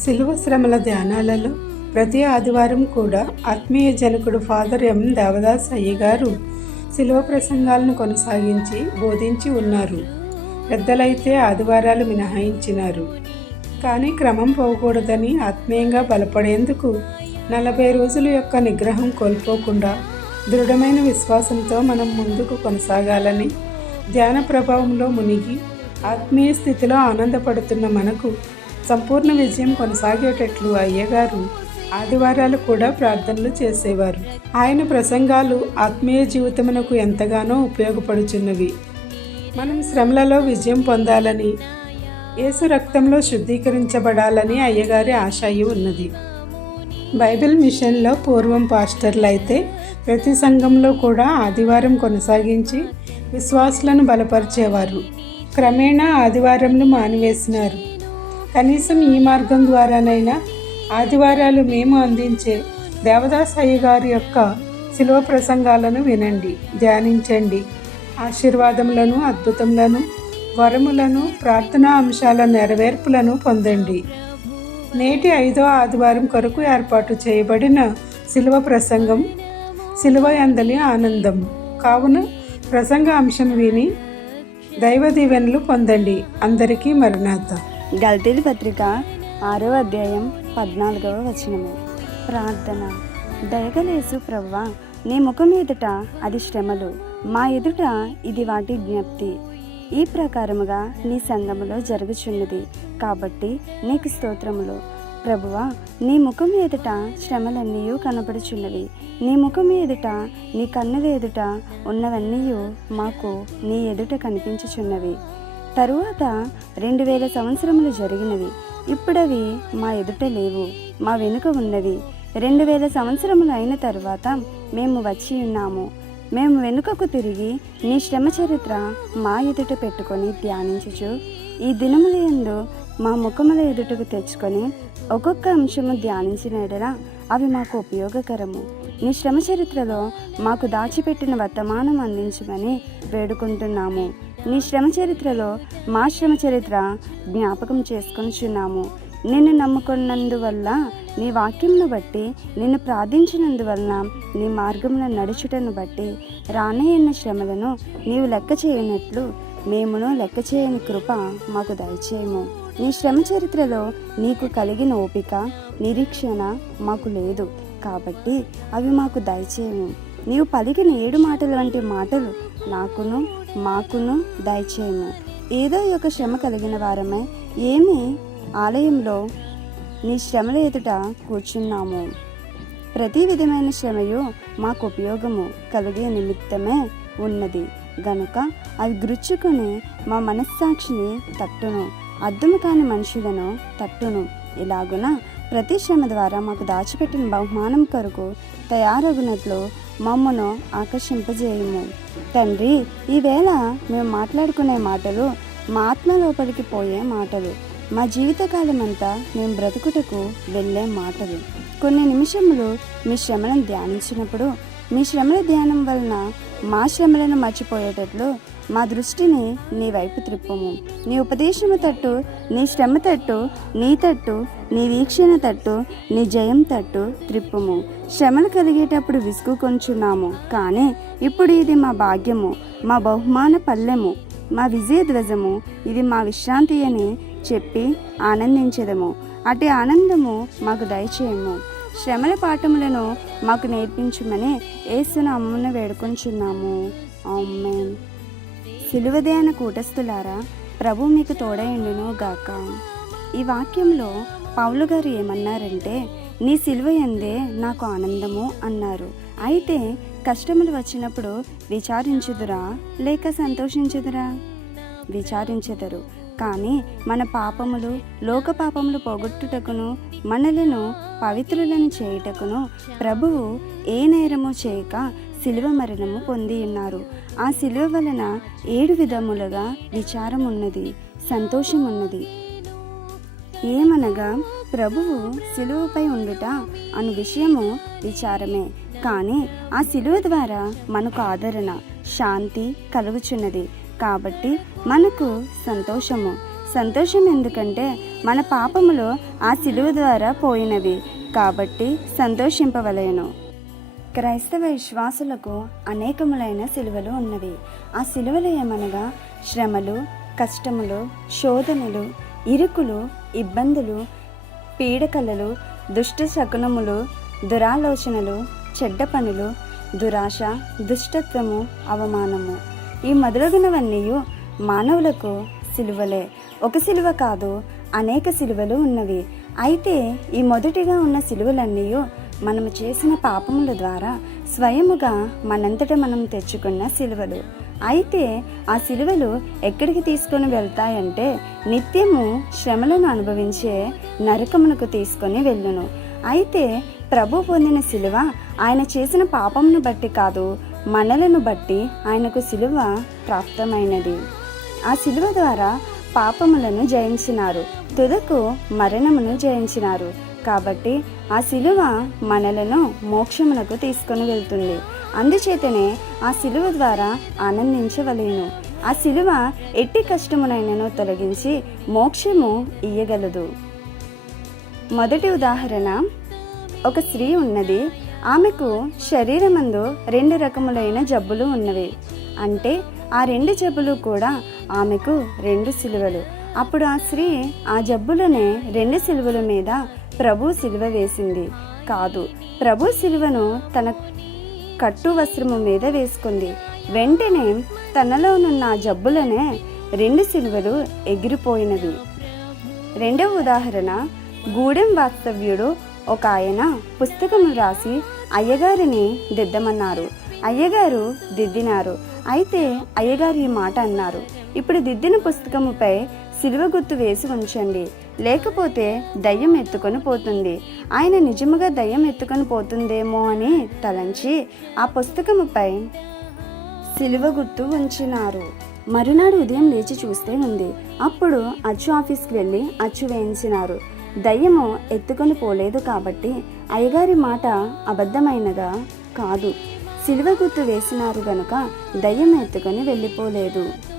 శిలువ శ్రమల ధ్యానాలలో ప్రతి ఆదివారం కూడా ఆత్మీయ జనకుడు ఫాదర్ ఎం. దేవదాస్ అయ్య గారు శిలువ ప్రసంగాలను కొనసాగించి బోధించి ఉన్నారు. పెద్దలైతే ఆదివారాలు మినహాయించినారు. కానీ క్రమం పోకూడదని ఆత్మీయంగా బలపడేందుకు నలభై రోజుల యొక్క నిగ్రహం కోల్పోకుండా దృఢమైన విశ్వాసంతో మనం ముందుకు కొనసాగాలని ధ్యాన ప్రభావంలో మునిగి ఆత్మీయ స్థితిలో ఆనందపడుతున్న మనకు సంపూర్ణ విజయం కొనసాగేటట్లు అయ్యగారు ఆదివారాలు కూడా ప్రార్థనలు చేసేవారు. ఆయన ప్రసంగాలు ఆత్మీయ జీవితమునకు ఎంతగానో ఉపయోగపడుచున్నవి. మనం శ్రమలలో విజయం పొందాలని యేసు రక్తంలో శుద్ధీకరించబడాలని అయ్యగారి ఆశయం ఉన్నది. బైబిల్ మిషన్లో పూర్వం పాస్టర్లు అయితే ప్రతి సంఘంలో కూడా ఆదివారం కొనసాగించి విశ్వాసులను బలపరిచేవారు. క్రమేణా ఆదివారంలు మానివేసినారు. కనీసం ఈ మార్గం ద్వారానైనా ఆదివారాలు మేము అందించే దేవదాస్ అయ్య గారి యొక్క శిలువ ప్రసంగాలను వినండి ధ్యానించండి. ఆశీర్వాదములను అద్భుతములను వరములను ప్రార్థనా అంశాల నెరవేర్పులను పొందండి. నేటి ఐదో ఆదివారం కొరకు ఏర్పాటు చేయబడిన శిలువ ప్రసంగం శిలువ అందలి ఆనందం. కావున ప్రసంగ అంశం విని దైవ దీవెనలు పొందండి. అందరికీ మరణాత. గల్తీల పత్రిక ఆరో అధ్యాయం పద్నాలుగవ వచనము. ప్రార్థన. దయగలేసు ప్రవ్వ నీ ముఖం ఎదుట అది శ్రమలు. మా ఎదుట ఇది వాటి జ్ఞప్తి. ఈ ప్రకారముగా నీ సంఘములో జరుగుచున్నది. కాబట్టి నీకు స్తోత్రములు. ప్రభువా నీ ముఖం ఎదుట శ్రమలన్నీ కనపడుచున్నవి. నీ ముఖం ఎదుట నీ కన్నుల ఎదుట ఉన్నవన్నీ మాకు నీ ఎదుట కనిపించుచున్నవి. తరువాత రెండు వేల సంవత్సరములు జరిగినవి. ఇప్పుడవి మా ఎదుట లేవు మా వెనుక ఉన్నవి. రెండు వేల సంవత్సరములు అయిన తరువాత మేము వచ్చి ఉన్నాము. మేము వెనుకకు తిరిగి నీ శ్రమ చరిత్ర మా ఎదుట పెట్టుకొని ధ్యానించుచు ఈ దినముల యందు మా ముఖముల ఎదుటకు తెచ్చుకొని ఒక్కొక్క అంశము ధ్యానించిన ఎడల అవి మాకు ఉపయోగకరము. నీ శ్రమ చరిత్రలో మాకు దాచిపెట్టిన వర్తమానం అందించమని వేడుకుంటున్నాము. నీ శ్రమ చరిత్రలో మా శ్రమ చరిత్ర జ్ఞాపకం చేసుకొనిచున్నాము. నిన్ను నమ్ముకున్నందువల్ల నీ వాక్యంను బట్టి నిన్ను ప్రార్థించినందువలన నీ మార్గంలో నడుచుటను బట్టి రానయ్యన్న శ్రమలను నీవు లెక్క చేయనట్లు మేమును లెక్క చేయని కృప మాకు దయచేయము. నీ శ్రమ చరిత్రలో నీకు కలిగిన ఓపిక నిరీక్షణ మాకు లేదు. కాబట్టి అవి మాకు దయచేయము. నీవు పలికిన ఏడు మాటల వంటి మాటలు నాకును మాకును దయచేయము. ఏదో ఒక శ్రమ కలిగిన వారమై ఏమి ఆలయంలో నీ శ్రమల ఎదుట కూర్చున్నాము. ప్రతి విధమైన శ్రమయు మాకు ఉపయోగము కలిగే నిమిత్తమే ఉన్నది. గనుక అవి గుచ్చుకొని మా మనస్సాక్షిని తట్టును. అర్థము కాని మనుషులను తట్టును. ఇలాగున ప్రతి శ్రమ ద్వారా మాకు దాచిపెట్టిన బహుమానం కొరకు తయారగునట్లు మమ్మను ఆకర్షింపజేయము. తండ్రి ఈవేళ మేము మాట్లాడుకునే మాటలు మా ఆత్మ లోపలికి పోయే మాటలు. మా జీవితకాలం అంతా మేము బ్రతుకుటకు వెళ్ళే మాటలు. కొన్ని నిమిషములు మీ శ్రమలను ధ్యానించినప్పుడు మీ శ్రమల ధ్యానం వలన మా శ్రమలను మర్చిపోయేటట్లు మా దృష్టిని నీ వైపు త్రిప్పము. నీ ఉపదేశము తట్టు నీ శ్రమ తట్టు నీ తట్టు నీ వీక్షణ తట్టు నీ జయం తట్టు త్రిప్పుము. శ్రమలు కలిగేటప్పుడు విసుగు కొంచున్నాము. కానీ ఇప్పుడు ఇది మా భాగ్యము మా బహుమాన పల్లెము మా విజయ ధ్వజము ఇది మా విశ్రాంతి అని చెప్పి ఆనందించదము. అటు ఆనందము మాకు దయచేయము. శ్రమల పాఠములను మాకు నేర్పించమని ఏసును అమ్మను వేడుకొంచున్నాము. ఆమెన్. సిలువదేన కూటస్థులారా ప్రభు మీకు తోడయండును గాక. ఈ వాక్యంలో పౌలు గారు ఏమన్నారంటే నీ సిలువ ఎందే నాకు ఆనందము అన్నారు. అయితే కష్టములు వచ్చినప్పుడు విచారించుదురా లేక సంతోషించుదురా? విచారించెదరు. కానీ మన పాపములు లోక పాపములు పోగొట్టుటకును మనలను పవిత్రులను చేయుటకును ప్రభువు ఏ నేరము చేయక శిలువ మరణము పొంది ఉన్నారు. ఆ శిలువ వలన ఏడు విధములుగా విచారం ఉన్నది సంతోషం ఉన్నది ఏమనగా ప్రభువు శిలువపై ఉండుట అను విషయము విచారమే. కానీ ఆ శిలువ ద్వారా మనకు ఆదరణ శాంతి కలుగుచున్నది. కాబట్టి మనకు సంతోషము. సంతోషం ఎందుకంటే మన పాపములు ఆ సిలువ ద్వారా పోయినవి. కాబట్టి సంతోషింపవలేను. క్రైస్తవ విశ్వాసులకు అనేకములైన సిలువలు ఉన్నవి. ఆ సిలువలు ఏమనగా? శ్రమలు కష్టములు శోధనలు ఇరుకులు ఇబ్బందులు పీడకలలు దుష్ట శకునములు దురాలోచనలు చెడ్డ పనులు దురాశ దుష్టత్వము అవమానము. ఈ మొదలగునవన్నీ మానవులకు సిలువలే. ఒక సిలువ కాదు అనేక సిలువలు ఉన్నవి. అయితే ఈ మొదటిగా ఉన్న సిలువలన్నీ మనము చేసిన పాపముల ద్వారా స్వయముగా మనంతట మనం తెచ్చుకున్న సిలువలు. అయితే ఆ సిలువలు ఎక్కడికి తీసుకొని వెళ్తాయంటే నిత్యము శ్రమలను అనుభవించే నరకమునకు తీసుకొని వెళ్ళును. అయితే ప్రభు పొందిన సిలువ ఆయన చేసిన పాపమును బట్టి కాదు మనలను బట్టి ఆయనకు సిలువ ప్రాప్తమైనది. ఆ సిలువ ద్వారా పాపములను జయించినారు. తుదకు మరణమును జయించినారు. కాబట్టి ఆ శిలువ మనలను మోక్షమునకు తీసుకొని వెళ్తుంది. అందుచేతనే ఆ శిలువ ద్వారా ఆనందించవలేను. ఆ శిలువ ఎట్టి కష్టమునైనను తొలగించి మోక్షము ఇయ్యగలదు. మొదటి ఉదాహరణ ఒక స్త్రీ ఉన్నది. ఆమెకు శరీరమందు రెండు రకములైన జబ్బులు ఉన్నవి. అంటే ఆ రెండు జబ్బులు కూడా ఆమెకు రెండు సిలువలు. అప్పుడు ఆ స్త్రీ ఆ జబ్బులనే రెండు సిలువల మీద ప్రభు సిలువ వేసింది. కాదు ప్రభు సిలువను తన కట్టు వస్త్రము మీద వేసుకుంది. వెంటనే తనలోనున్న ఆ జబ్బులనే రెండు సిలువలు ఎగిరిపోయినవి. రెండవ ఉదాహరణ గూడెం వాస్తవ్యుడు ఒక ఆయన పుస్తకం రాసి అయ్యగారిని దిద్దమన్నారు. అయ్యగారు దిద్దినారు. అయితే అయ్యగారు ఈ మాట అన్నారు. ఇప్పుడు దిద్దిన పుస్తకముపై సిలువ గుర్తు వేసి ఉంచండి. లేకపోతే దయ్యం ఎత్తుకొని పోతుంది. ఆయన నిజముగా దయ్యం ఎత్తుకొని పోతుందేమో అని తలంచి ఆ పుస్తకముపై సిలువ గుర్తు ఉంచినారు. మరునాడు ఉదయం లేచి చూస్తే ఉంది. అప్పుడు అచ్చు ఆఫీస్కి వెళ్ళి అచ్చు వేయించినారు. దయ్యము ఎత్తుకొని పోలేదు కాబట్టి అయ్యగారి మాట అబద్ధమైనదా? కాదు. సిలువ గుర్తు వేసినారు గనుక దయ్యం ఎత్తుకొని వెళ్ళిపోలేదు.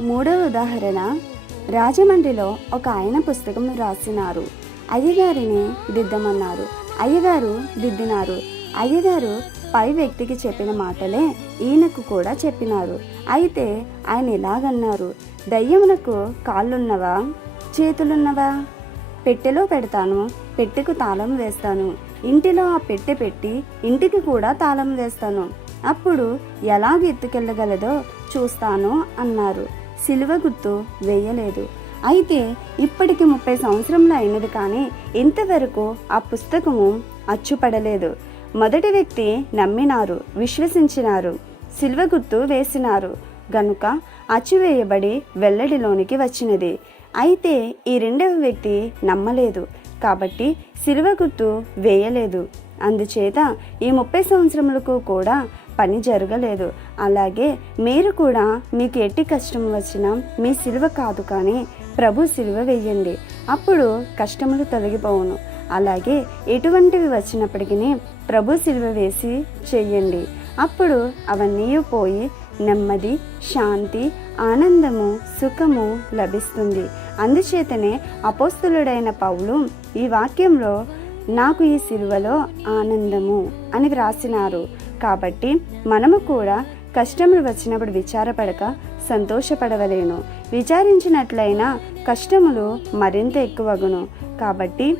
మూడవ ఉదాహరణ. రాజమండ్రిలో ఒక ఆయన పుస్తకం రాసినారు. అయ్యగారిని దిద్దమన్నారు. అయ్యగారు దిద్దినారు. అయ్యగారు పై వ్యక్తికి చెప్పిన మాటలే ఈయనకు కూడా చెప్పినారు. అయితే ఆయన ఇలాగన్నారు దయ్యమునకు కాళ్ళున్నవా? చేతులున్నవా? పెట్టెలో పెడతాను. పెట్టెకు తాళం వేస్తాను. ఇంటిలో ఆ పెట్టె పెట్టి ఇంటికి కూడా తాళం వేస్తాను. అప్పుడు ఎలాగ ఎత్తుకెళ్ళగలదో చూస్తాను అన్నారు. సిలువ గుర్తు వేయలేదు. అయితే ఇప్పటికి ముప్పై సంవత్సరములు అయినది కానీ ఇంతవరకు ఆ పుస్తకము అచ్చుపడలేదు. మొదటి వ్యక్తి నమ్మినారు విశ్వసించినారు సిల్వ గుర్తు వేసినారు. గనుక అచ్చువేయబడి వెల్లడిలోనికి వచ్చినది. అయితే ఈ రెండవ వ్యక్తి నమ్మలేదు. కాబట్టి సిల్వ గుర్తు వేయలేదు. అందుచేత ఈ ముప్పై సంవత్సరములకు కూడా పని జరగలేదు. అలాగే మీరు కూడా మీకు ఎట్టి కష్టం వచ్చినా మీ సిలువ కాదు కానీ ప్రభు సిలువ వేయండి. అప్పుడు కష్టములు తొలగిపోవును. అలాగే ఎటువంటివి వచ్చినప్పటికీ ప్రభు సిలువ వేసి చెయ్యండి అప్పుడు అవన్నీ పోయి నెమ్మది శాంతి ఆనందము సుఖము లభిస్తుంది. అందుచేతనే అపోస్తులుడైన పౌలు ఈ వాక్యంలో నాకు ఈ సిలువలో ఆనందము అని వ్రాసినారు. కాబట్టి మనము కూడా కష్టములు వచ్చినప్పుడు విచారపడక సంతోషపడవలేను. విచారించినట్లయినా కష్టములు మరింత ఎక్కువగును. కాబట్టి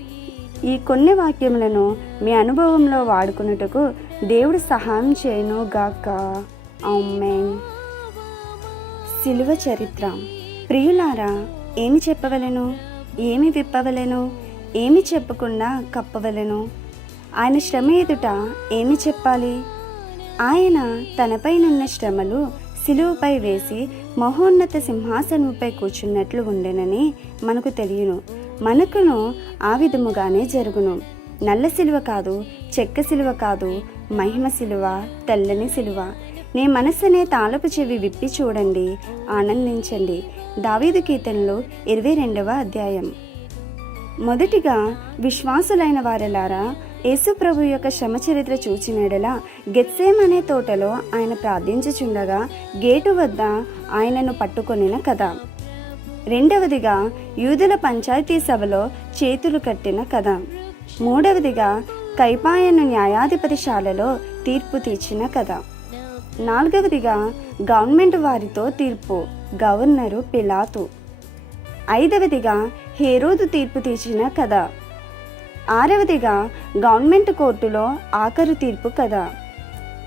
ఈ కొన్ని వాక్యములను మీ అనుభవంలో వాడుకున్నట్టుకు దేవుడు సహాయం చేయను గాక ఆమెన్. సిలువ చరిత్ర. ప్రియులారా ఏమి చెప్పవలెను? ఏమి విప్పవలెను? ఏమి చెప్పకుండా కప్పవలెను? ఆయన శ్రమ ఎదుట ఏమి చెప్పాలి? ఆయన తనపైనున్న శ్రమలు సిలువపై వేసి మహోన్నత సింహాసనముపై కూర్చున్నట్లు ఉండెనని మనకు తెలియను. మనకును ఆ విధముగానే జరుగును. నల్ల సిలువ కాదు చెక్క సిలువ కాదు మహిమ సిలువ తెల్లని సిలువ. నీ మనస్సునే తాళపు చెవి విప్పి చూడండి ఆనందించండి. దావీదు కీర్తనలు ఇరవై రెండవ అధ్యాయం. మొదటిగా విశ్వాసులైన వారెలారా యేసుప్రభు యొక్క శ్రమ చరిత్ర చూచినడల గెత్సేమ్ అనే తోటలో ఆయన ప్రార్థించుచుండగా గేటు వద్ద ఆయనను పట్టుకొనిన కథ. రెండవదిగా యూదుల పంచాయతీ సభలో చేతులు కట్టిన కథ. మూడవదిగా కైపాయను న్యాయాధిపతిశాలలో తీర్పు తీర్చిన కథ. నాలుగవదిగా గవర్నమెంట్ వారితో తీర్పు గవర్నరు పిలాతు. ఐదవదిగా హేరోదు తీర్పు తీర్చిన కథ. ఆరవదిగా గవర్నమెంట్ కోర్టులో ఆఖరు తీర్పు కథ.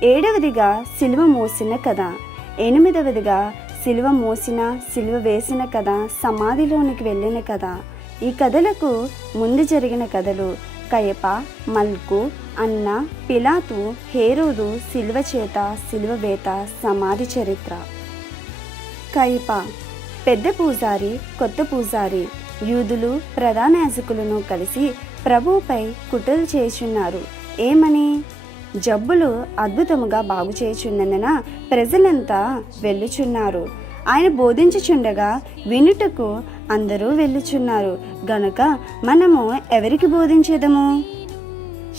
ఏడవదిగా సిలువ మోసిన కథ. ఎనిమిదవదిగా సిలువ మోసిన సిలువ వేసిన కథ సమాధిలోనికి వెళ్ళిన కథ. ఈ కథలకు ముందు జరిగిన కథలు కయప మల్కు అన్న పిలాతు హేరోదు సిల్వ చేత సిలువ వేత సమాధి చరిత్ర. కయప పెద్ద పూజారి కొత్త పూజారి యూదులు ప్రధాన యాజకులను కలిసి ప్రభువుపై కుట్రలు చేయుచున్నారు. ఏమని? జబ్బులు అద్భుతముగా బాగు చేయుచున్నందున ప్రజలంతా వెళ్ళుచున్నారు. ఆయన బోధించుచుండగా వినుటకు అందరూ వెళ్ళుచున్నారు. గనుక మనము ఎవరికి బోధించేదము?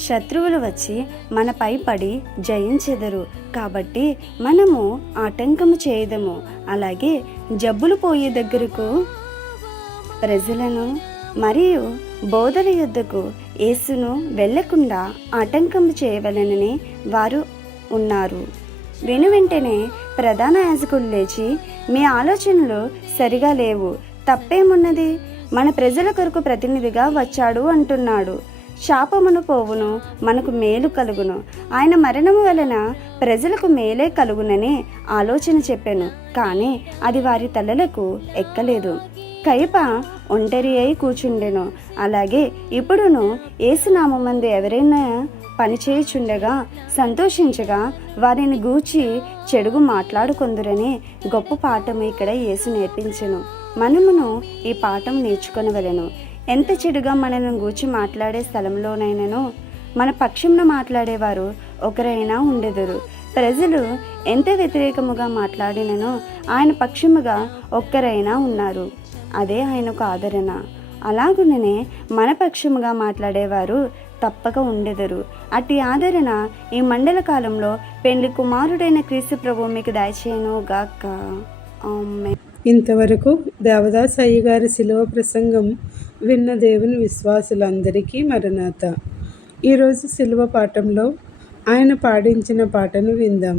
శత్రువులు వచ్చి మనపై పడి జయించెదరు. కాబట్టి మనము ఆటంకము చేయదము. అలాగే జబ్బులు పోయే దగ్గరకు ప్రజలను మరియు బోధల యుద్ధకు యేసును వెళ్ళకుండా ఆటంకం చేయవలనని వారు ఉన్నారు. వెను వెంటనే ప్రధాన యాజకుడు లేచి మీ ఆలోచనలు సరిగా లేవు. తప్పేమున్నది? మన ప్రజల కొరకు ప్రతినిధిగా వచ్చాడు అంటున్నాడు. శాపమును పోవును మనకు మేలు కలుగును. ఆయన మరణము వలన ప్రజలకు మేలే కలుగునని ఆలోచన చెప్పాను. కానీ అది వారి తలలకు ఎక్కలేదు. కైప ఒంటరి అయి కూర్చుండెను అలాగే ఇప్పుడును ఏసునామందు ఎవరైనా పనిచేయుచుండగా సంతోషించగా వారిని గూర్చి చెడుగు మాట్లాడుకొందురని గొప్ప పాఠం ఇక్కడ యేసు నేర్పించను. మనమును ఈ పాఠం నేర్చుకొనవలెను. ఎంత చెడుగా మనల్ని గూర్చి మాట్లాడే స్థలంలోనైనాను మన పక్షంన మాట్లాడేవారు ఒకరైనా ఉండెదరు. ప్రజలు ఎంత వ్యతిరేకముగా మాట్లాడిననో ఆయన పక్షముగా ఒక్కరైనా ఉన్నారు. అదే ఆయనకు ఆదరణ. అలాగుననే మన పక్షముగా మాట్లాడేవారు తప్పక ఉండెదరు. అట్టి ఆదరణ ఈ మండల కాలంలో పెళ్ళి కుమారుడైన క్రీస్తు ప్రభు మీకు దయచేయను గాక. ఇంతవరకు దేవదాస్ అయ్య గారి శిలువ ప్రసంగం విన్న దేవుని విశ్వాసులందరికీ మరణాత. ఈరోజు శిలువ పాఠంలో ఆయన పాడించిన పాటను విందాం.